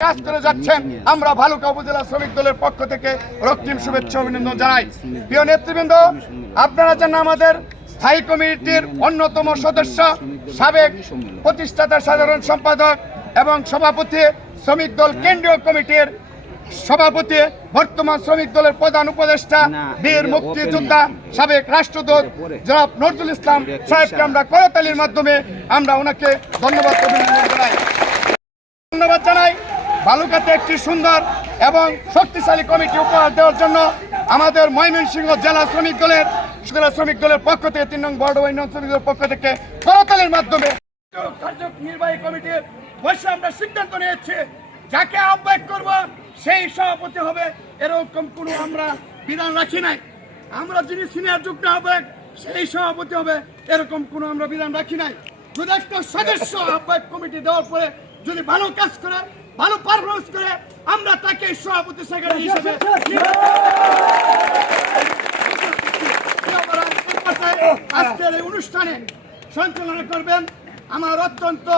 কাজ করে যাচ্ছেন। আমরা ভালুকা উপজেলা শ্রমিক দলের পক্ষ থেকে রক্তিম শুভেচ্ছা অভিনন্দন জানাই। প্রিয় নেতৃবৃন্দ আপনারা জানেন আমাদের স্থায়ী কমিটির অন্যতম সদস্য সাবেক প্রতিষ্ঠাতা সাধারণ সম্পাদক এবং সভাপতি শ্রমিক দল কেন্দ্রীয় কমিটির সভাপতি বর্তমান শ্রমিক দলের প্রধান উপদেষ্টা বীর মুক্তিযোদ্ধা সাবেক রাষ্ট্রদূত জনাব নজরুল ইসলাম সাহেবকে আমরা করতালির মাধ্যমে আমরা ওনাকে ধন্যবাদ অভিনন্দন জানাই। ধন্যবাদ জানাই। বালুকাতে একটি সুন্দর এবং শক্তিশালী কমিটি উপহার দেওয়ার জন্য আমাদের ময়মনসিংহ জেলা শ্রমিক দলের, জেলা শ্রমিক দলের পক্ষ থেকে তিন নং ইউনিয়ন শ্রমিক দলের পক্ষ থেকে করতালের মাধ্যমে কার্যনির্বাহী কমিটির বসে আমরা সিদ্ধান্ত নিয়েছি, যাকে আহ্বায়ক করব, সেই সভাপতি হবে। এরকম কোনো আমরা বিধান রাখি নাই। আমরা যিনি সিনিয়র যুগ্ম আহ্বায়ক, সেই সভাপতি হবে। এরকম কোনো আমরা বিধান রাখি নাই। যদি একটা সদস্য আহ্বায়ক কমিটি দেওয়ার পরে যদি ভালো কাজ করে ভালো পারফরমেন্স করে আমরা তাকে সভাপতি সেক্রেটারি হিসেবে আজকের এই অনুষ্ঠানে সঞ্চালনা করবেন আমার অত্যন্ত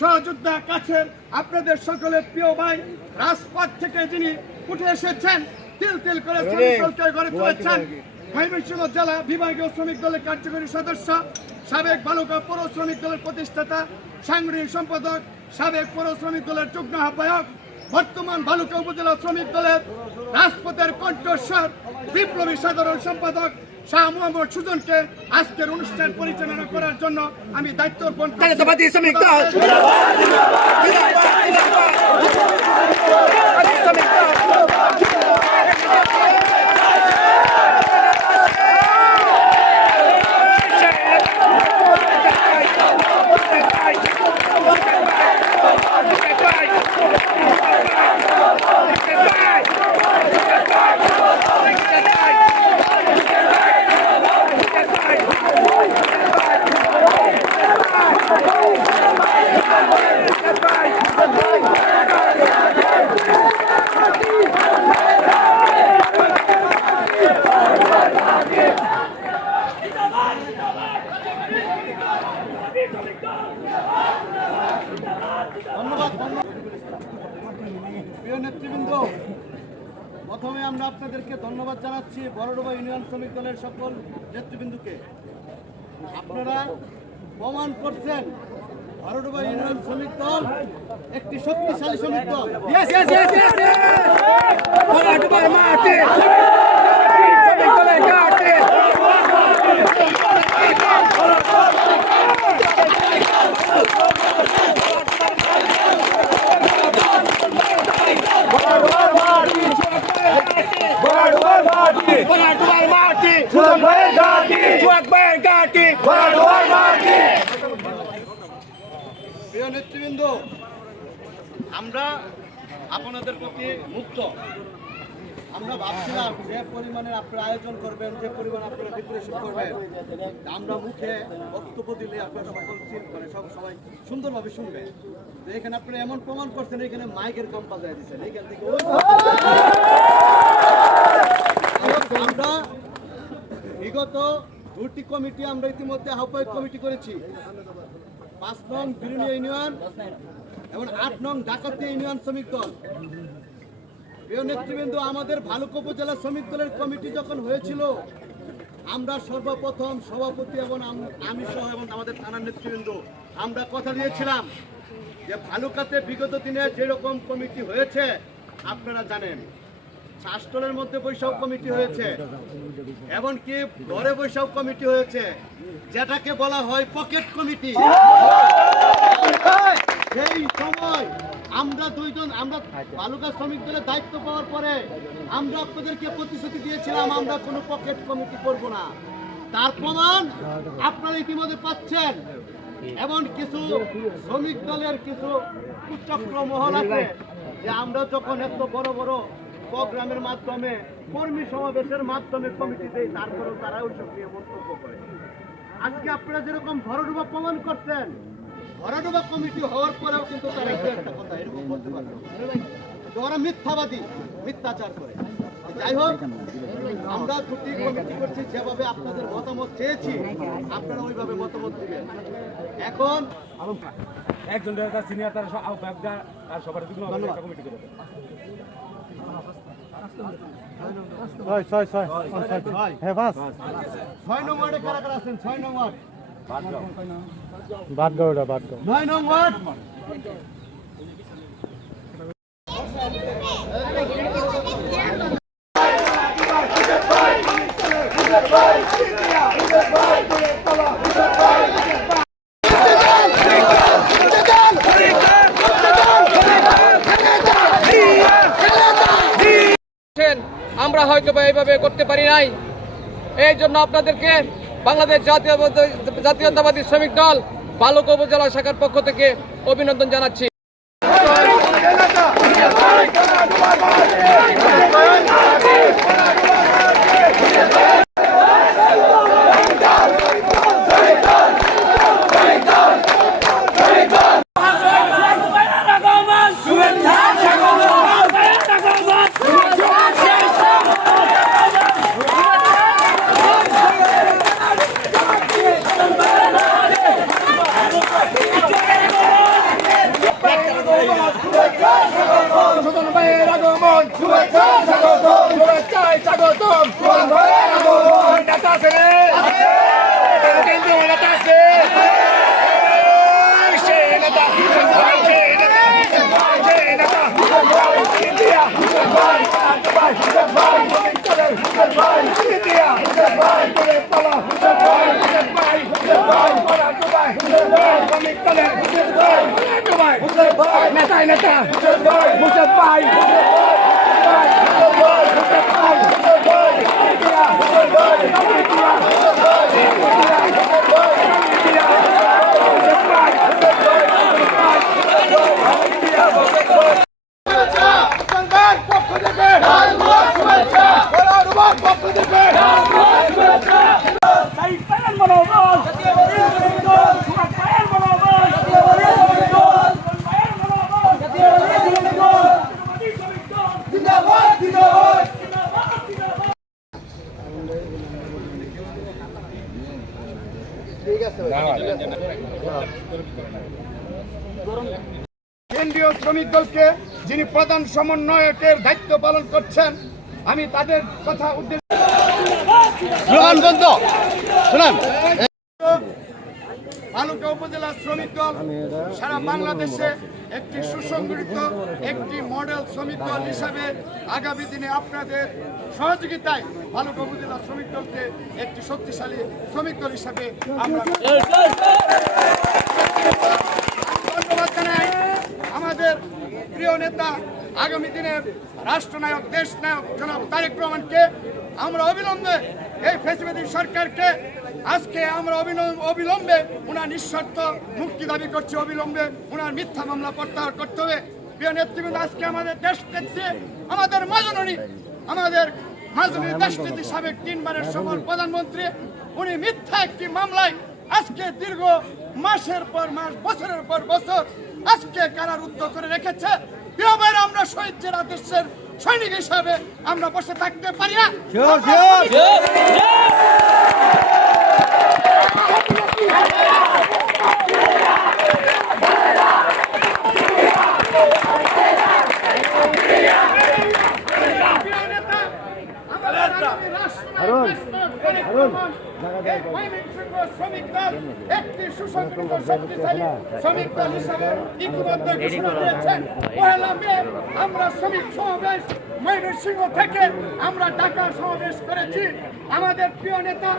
সহযোদ্ধা কাছের আপনাদের সকলের প্রিয় ভাই রাজপথ থেকে যিনি উঠে এসেছেন তিল তিল করে গড়ে তুলেছেন। ময়মনসিংহ জেলা বিভাগীয় শ্রমিক দলের কার্যকরী সদস্য সাবেক বালুকা পৌর শ্রমিক দলের প্রতিষ্ঠাতা সাংগঠনিক সম্পাদক সাবেক পৌর শ্রমিক দলের যুগ্ম আহ্বায়ক বর্তমান বালুকা উপজেলা শ্রমিক দলের রাজপথের কণ্ঠস্বর বিপ্লবী সাধারণ সম্পাদক শাহ মোহাম্মদ সুজনকে আজকের অনুষ্ঠান পরিচালনা করার জন্য আমি দায়িত্ব অর্পণ করছি। প্রিয় নেতৃবৃন্দ প্রথমে আমরা আপনাদেরকে ধন্যবাদ জানাচ্ছি বড়ডোবা ইউনিয়ন শ্রমিক দলের সকল নেতৃবৃন্দকে। আপনারা প্রমাণ করছেন বড়ডোবা ইউনিয়ন শ্রমিক দল একটি শক্তিশালী শ্রমিক দল। নেতৃবৃন্দ, আমরা আপনাদের প্রতি মুক্ত। আমরা ভাবছিলাম যে পরিমাণে আপনারা আয়োজন করবেন, যে পরিমাণ আপনারা ডেকোরেশন করবেন। আমরা মুখে বক্তব্য দিলে আপনারা সকল করে, সব সবাই সুন্দরভাবে শুনবে। তো এখানে আপনারা এমন প্রমাণ করছেন, এখানে মাইকের কম বাজায় দিচ্ছেন, এখান থেকে আমরা বিগত দুটি কমিটি আমরা ইতিমধ্যে আহ্বায়ক কমিটি করেছি। পাঁচ নং বিরুলিয়া ইউনিয়ন এবং আট নং ডাকাতিয়া ইউনিয়ন শ্রমিক দল। প্রিয় নেতৃবৃন্দ, আমাদের ভালুক উপজেলা শ্রমিক দলের কমিটি যখন হয়েছিল, আমরা সর্বপ্রথম সভাপতি এবং আমি সহ এবং আমাদের থানার নেতৃবৃন্দ, আমরা কথা দিয়েছিলাম যে ভালুকাতে বিগত দিনে যেরকম কমিটি হয়েছে, আপনারা জানেন। শাসটলের মধ্যে বৈশাখ কমিটি হয়েছে, এমনকি ঘরে বৈশাখ কমিটি হয়েছে, যেটাকে বলা হয় পকেট কমিটি। সেই সময় আমরা দুইজন, আমরা বালুকা শ্রমিক দলের দায়িত্ব পাওয়ার পরে আমরা আপনাদেরকে প্রতিশ্রুতি দিয়েছিলাম, আমরা কোনো পকেট কমিটি করব না। তার প্রমাণ আপনারা ইতিমধ্যে পাচ্ছেন, এমন কিছু শ্রমিক দলের কিছু কুচক্র মহল আছে, যে আমরা যখন এত বড় বড় প্রোগ্রামের মাধ্যমে, কর্মী সমাবেশের মাধ্যমে কমিটি দেই তারপরেও তারা ওইসব নিয়ে মন্তব্য করে। আজকে আপনারা যেরকম ভরডুবা প্রমাণ করছেন ভরডুবা কমিটি হওয়ার পরেও কিন্তু তারা একটু কথা এরকম বলতে পারবে ওরা মিথ্যাবাদী, মিথ্যাচার করে। যাই হোক, আমরা দুটি কমিটি করছি, যেভাবে আপনাদের মতামত চেয়েছি, আপনারা ওইভাবে মতামত দিবেন। এখন একজন তার সিনিয়র তার সব আহ্বায়ক যা আর সবার কমিটি করে। ছয় ছয় ছয় ছয় হ্যাঁ ছয় নম্বরে কারা কারা আছেন? ছয় নম্বর। বাদ গাও এটা বাদ গাও নয় নম্বর। বা এইভাবে করতে পারি নাই। এই জন্য আপনাদেরকে বাংলাদেশ জাতীয় জাতীয়তাবাদী শ্রমিক দল, বালক উপজেলা শাখার পক্ষ থেকে অভিনন্দন জানাচ্ছি সুজন ভাইয়ের আগমন শুভেচ্ছা স্বাগতম শুভেচ্ছায় স্বাগতম সুজন ভাইয়ের আগমন নেতা আছে রে কেন্দ্রীয় নেতা আছে এই সে নেতা সুজন ভাই সে নেতা সুজন ভাই সে নেতা সুজন ভাই ইন্ডিয়া সুজন ভাই ভাই সুজন ভাই চলে সুজন ভাই ইন্ডিয়া সুজন ভাই চলে পালা সুজন ভাই সুজন ভাই সুজন ভাই পালা দুবাই সুজন ভাই শ্রমিক চলে সুজন ভাই দুবাই সুজন ভাই নেতায় নেতা সুজন ভাই সুজন ভাই সুজন ভাই সুজন ভাই সুজন ভাই সুজন ভাই ইন্ডিয়া সুজন ভাই ইন্ডিয়া সুজন ভাই ইন্ডিয়া সুজন ভাই ইন্ডিয়া সুজন ভাই সুজন ভাই ইন্ডিয়া সুজন ভাই সরকার পক্ষ থেকে পক্ষ থেকে কেন্দ্রীয় শ্রমিক দলকে যিনি প্রধান সমন্বয়কের দায়িত্ব পালন করছেন আমি তাদের কথা উদ্দেশ্য বন্ধ শুনেন ভালুকা উপজেলা শ্রমিক দল। সারা বাংলাদেশে একটি সুসংগঠিত একটি মডেল শ্রমিক দল হিসাবে আগামী দিনে আপনাদের সহযোগিতায় ভালুকা উপজেলা শ্রমিক দলকে একটি শক্তিশালী শ্রমিক দল হিসাবে আমরা ধন্যবাদ জানাই। আমাদের প্রিয় নেতা আগামী দিনের রাষ্ট্রনায়ক দেশ নায়ক জনাব তারেক রহমানকে আমরা অবিলম্বে এই ফেসিবাদী সরকারকে আজকে আমরা অবিলম্বে অবিলম্বে ওনার নিঃস্বার্থ মুক্তি দাবি করছি অবিলম্বে ওনার মিথ্যা মামলা প্রত্যাহার করতে হবে। প্রিয় নেতৃবৃন্দ আজকে আমাদের দেশ দেখছে আমাদের মাজননী আমাদের মাজননী দেশনীতি সাবেক তিনবারের সফল প্রধানমন্ত্রী উনি মিথ্যা একটি মামলায় আজকে দীর্ঘ মাসের পর মাস বছরের পর বছর আজকে কারার কারারুদ্ধ করে রেখেছে। ভাইরা, আমরা শহীদ জেলা সৈনিক হিসাবে আমরা বসে থাকতে পারি না প্রিয় নেতা, আমাদের আগামী রাষ্ট্রনায়ক, দেশনায়ক তারেক রহমান, এই ময়মনসিংহ শ্রমিক দল একটি সুসংগঠিত শক্তিশালী শ্রমিক দল ইতিমধ্যে ঘোষণা দিয়েছেন পহেলা আমরা শ্রমিক সমাবেশ ময়মনসিংহ থেকে আমরা ঢাকা সমাবেশ করেছি আমাদের প্রিয় নেতা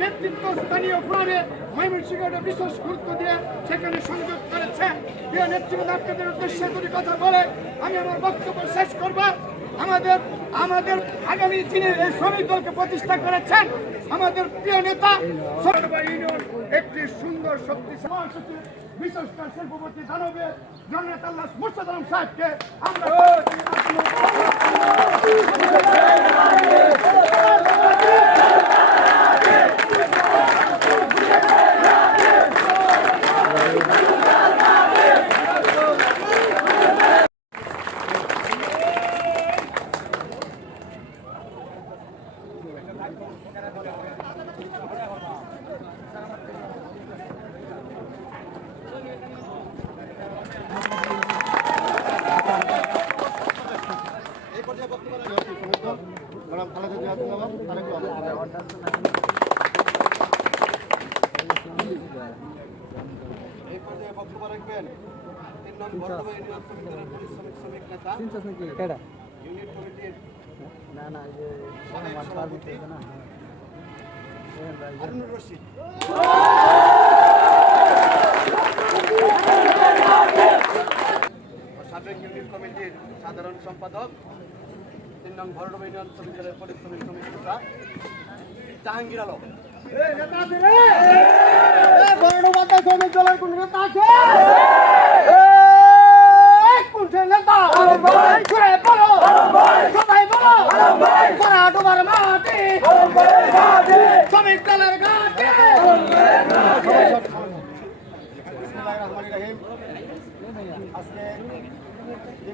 নেতৃত্ব স্থানীয় ফোরামে ময়মনসিংহকে বিশেষ গুরুত্ব দিয়ে সেখানে সংযোগ করেছে প্রিয় নেতৃত্ব আপনাদের উদ্দেশ্যে দুটি কথা বলে আমি আমার বক্তব্য শেষ করব আমাদের আমাদের আগামী দিনে এই শ্রমিক দলকে প্রতিষ্ঠা করেছেন আমাদের প্রিয় নেতা। একটি সুন্দর শক্তি মহাসচিব বিশেষ করে শিল্পপতি, দানবের জননেতা আল্লাহ মুর্শিদ আলম সাহেবকে আমরা এই পর্যায়ে বক্তব্য রাখবেন তিন নং বর্তমান ইউনিয়ন শ্রমিক দলের পরিশ্রমিক শ্রমিক নেতা ইউনিট কমিটির সাবেক সভাপতি। হারুনুর রশিদ। সাবেক ইউনিট কমিটির সাধারণ সম্পাদক। নং ভরডব ইউনিয়ন শ্রমিক দলের পরিশ্রমিক শ্রমিক নেতা জাহাঙ্গীর আলম শ্রমিক দলের কোন নেতা আছে? কোন নেতা ঘুরে বলো সবাই বলো করা ডোবার মাটি শ্রমিক দলের ঘাটে বিসমিল্লাহির রহমানির রহিম আজকে তিন নং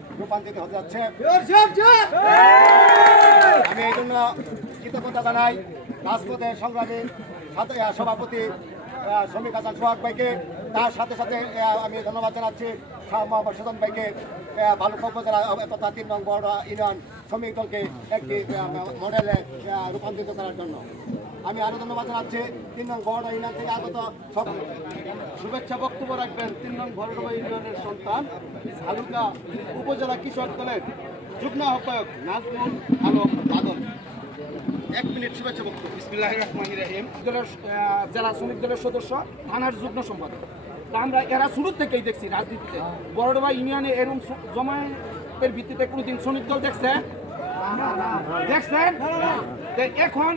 রূপান্তরিত হতে যাচ্ছে। আমি এই জন্য কৃতজ্ঞতা জানাই। রাজপথের সংগ্রামী সভাপতি শ্রমিক হাসান সোহাগ ভাইকে তার সাথে সাথে আমি ধন্যবাদ জানাচ্ছি সুজন ভাইকে বালুকা উপজেলা তথা তিন নং বড় ইউনিয়ন শ্রমিক দলকে একটি মডেলে রূপান্তরিত করার জন্য। আমি আরও ধন্যবাদ জানাচ্ছি তিন নং বড় ইউনিয়ন থেকে আগত সব শুভেচ্ছা বক্তব্য রাখবেন তিন নং বড়ডোবা ইউনিয়নের সন্তান ভালুকা উপজেলা কৃষক দলের যুগ্ম আহ্বায়ক নাজমুল আলম বাদল। এক মিনিট শুভেচ্ছা বক্তব্য। রহিম। জেলা শ্রমিক দলের সদস্য থানার যুগ্ম সম্পাদক। আমরা এরা শুরু থেকেই দেখছি রাজনীতিতে। বড়ডোবা ইউনিয়নে এরকম জমায়ের ভিত্তিতে কোনোদিন শ্রমিক দল দেখছে? দেখছেন? এখন